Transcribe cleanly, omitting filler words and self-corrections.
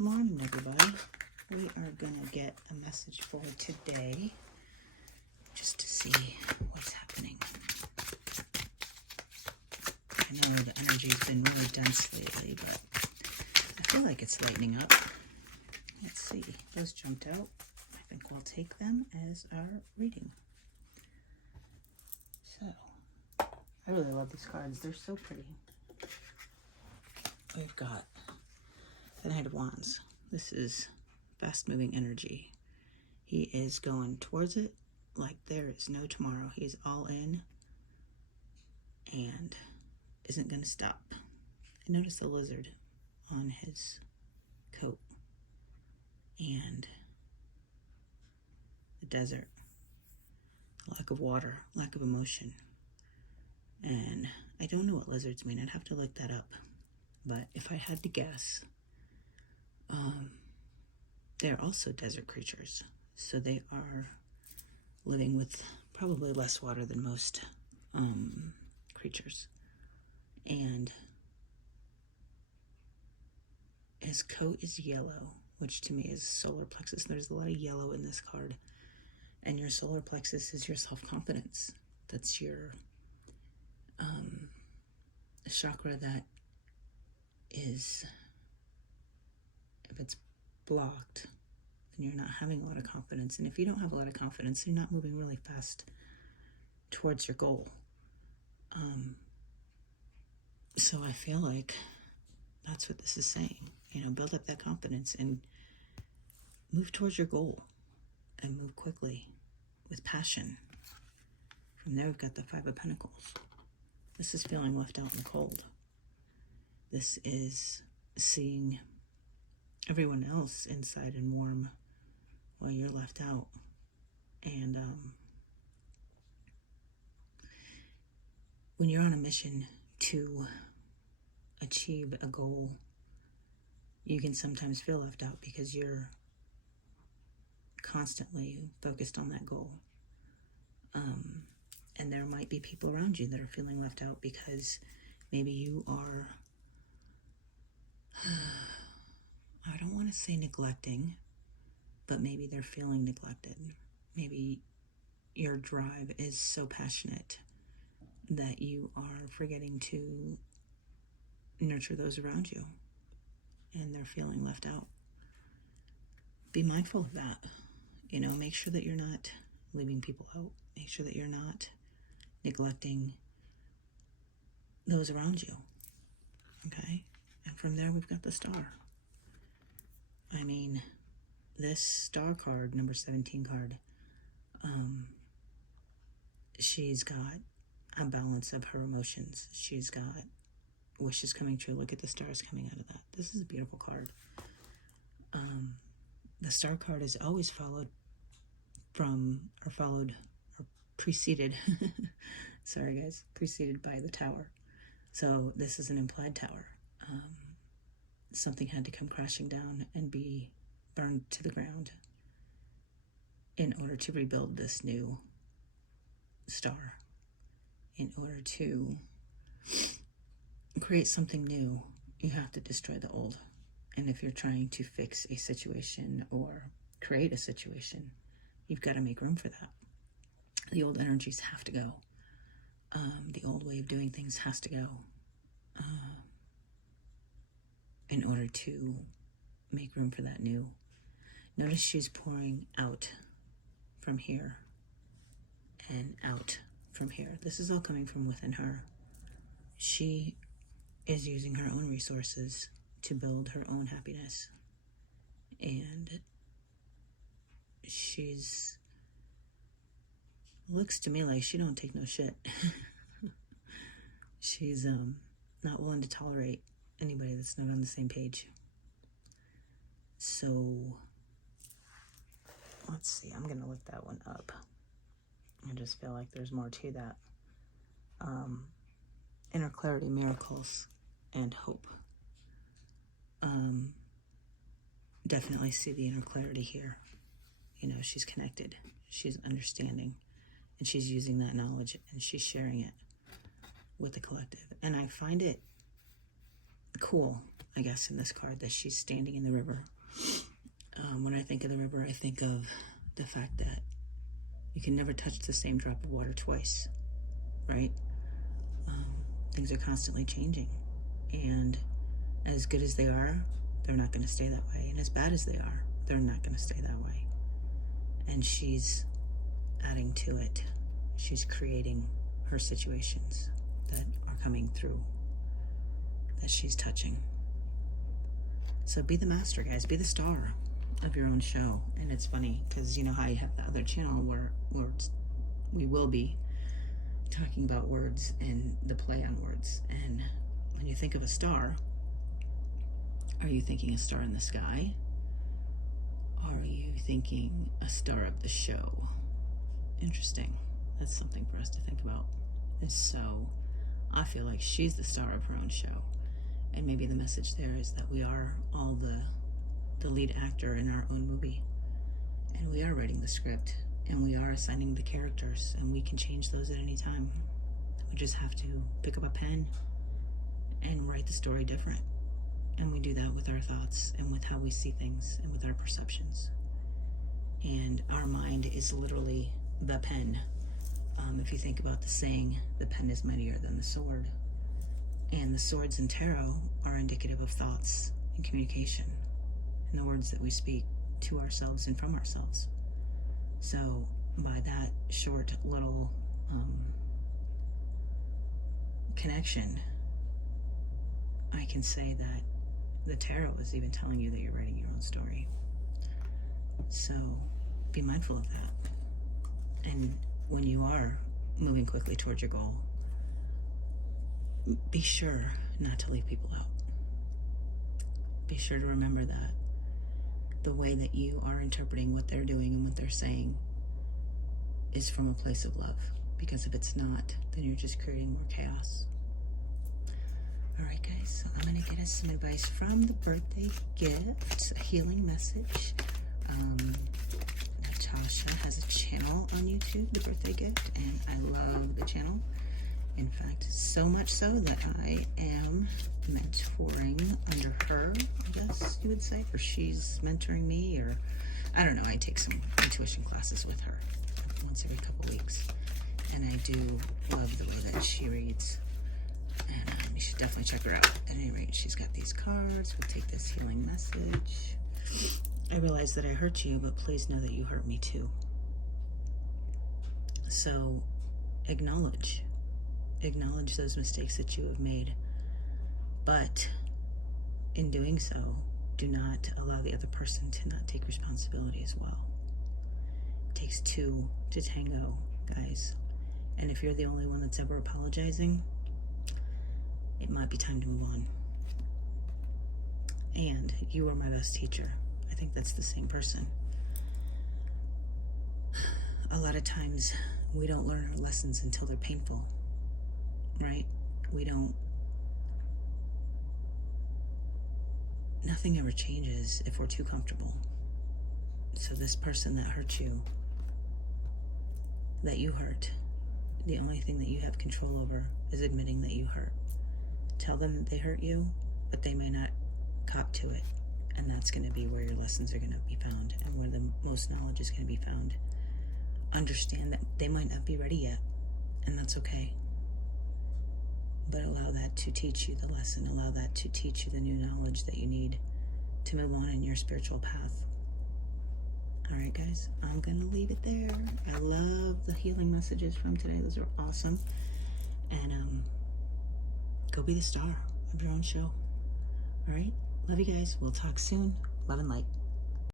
Good morning, everybody. We are going to get a message for today just to see what's happening. I know the energy's been really dense lately, but I feel like it's lightening up. Let's see. Those jumped out. I think we'll take them as our reading. So, I really love these cards. They're so pretty. We've got the Knight of Wands. This is fast-moving energy. He is going towards it like there is no tomorrow. He's all in and isn't going to stop. I noticed a lizard on his coat and the desert, lack of water, lack of emotion. And I don't know what lizards mean. I'd have to look that up. But if I had to guess, they're also desert creatures. So they are living with probably less water than most creatures. And his coat is yellow, which to me is solar plexus. There's a lot of yellow in this card. And your solar plexus is your self-confidence. That's your chakra that is, if it's blocked, then you're not having a lot of confidence. And if you don't have a lot of confidence, you're not moving really fast towards your goal. So I feel like that's what this is saying. You know, build up that confidence and move towards your goal and move quickly with passion. From there, we've got the Five of Pentacles. This is feeling left out in the cold. This is seeing everyone else inside and warm while you're left out. And when you're on a mission to achieve a goal, you can sometimes feel left out because you're constantly focused on that goal. And there might be people around you that are feeling left out because maybe you are, I don't want to say neglecting, but maybe they're feeling neglected. Maybe your drive is so passionate that you are forgetting to nurture those around you and they're feeling left out. Be mindful of that. You know, make sure that you're not leaving people out. Make sure that you're not neglecting those around you. Okay? And from there, we've got the Star. I mean, this Star card, number 17 card, she's got a balance of her emotions. She's got wishes coming true. Look at the stars coming out of that. This is a beautiful card. The Star card is always preceded, sorry guys, preceded by the Tower. So this is an implied tower. Something had to come crashing down and be burned to the ground in order to rebuild this new star. In order to create something new, you have to destroy the old. And if you're trying to fix a situation or create a situation, you've got to make room for that. The old energies have to go. The old way of doing things has to go in order to make room for that new. Notice she's pouring out from here and out from here. This is all coming from within her. She is using her own resources to build her own happiness. And she's, looks to me like she don't take no shit. She's not willing to tolerate anybody that's not on the same page. So let's see, I'm gonna look that one up. I just feel like there's more to that. Inner clarity, miracles, and hope. Definitely see the inner clarity here. You know, she's connected, she's understanding, and she's using that knowledge and she's sharing it with the collective. And I find it cool I guess, in this card, that she's standing in the river. When I think of the river, I think of the fact that you can never touch the same drop of water twice, right? Things are constantly changing, and as good as they are, they're not going to stay that way. And as bad as they are, they're not going to stay that way. And she's adding to it. She's creating her situations that are coming through, that she's touching. So be the master, guys. Be the star of your own show. And it's funny because you know how you have the other channel where we will be talking about words and the play on words. And when you think of a star, are you thinking a star in the sky? Or are you thinking a star of the show? Interesting. That's something for us to think about. And so I feel like she's the star of her own show. And maybe the message there is that we are all the lead actor in our own movie. And we are writing the script. And we are assigning the characters. And we can change those at any time. We just have to pick up a pen and write the story different. And we do that with our thoughts and with how we see things and with our perceptions. And our mind is literally the pen. If you think about the saying, the pen is mightier than the sword. And the swords in tarot are indicative of thoughts and communication and the words that we speak to ourselves and from ourselves. So by that short little connection, I can say that the tarot is even telling you that you're writing your own story. So be mindful of that. And when you are moving quickly towards your goal, be sure not to leave people out. Be sure to remember that the way that you are interpreting what they're doing and what they're saying is from a place of love. Because if it's not, then you're just creating more chaos. Alright guys, so I'm going to get us some advice from the birthday gift, a healing message. Natasha has a channel on YouTube, The Birthday Gift, and I love the channel. In fact, so much so that I am mentoring under her, I guess you would say, or she's mentoring me, or I don't know, I take some intuition classes with her once every couple weeks. And I do love the way that she reads. And you should definitely check her out. At any rate, she's got these cards. We'll take this healing message. I realize that I hurt you, but please know that you hurt me too. So acknowledge those mistakes that you have made. But in doing so, do not allow the other person to not take responsibility as well. It takes two to tango, guys. And if you're the only one that's ever apologizing, it might be time to move on. And you are my best teacher. I think that's the same person. A lot of times we don't learn our lessons until they're painful, right? Nothing ever changes if we're too comfortable. So this person that hurt you, that you hurt, the only thing that you have control over is admitting that you hurt. Tell them that they hurt you, but they may not cop to it. And that's going to be where your lessons are going to be found and where the most knowledge is going to be found. Understand that they might not be ready yet, and that's okay. But allow that to teach you the lesson. Allow that to teach you the new knowledge that you need to move on in your spiritual path. All right, guys, I'm going to leave it there. I love the healing messages from today. Those are awesome. And go be the star of your own show. All right? Love you guys. We'll talk soon. Love and light.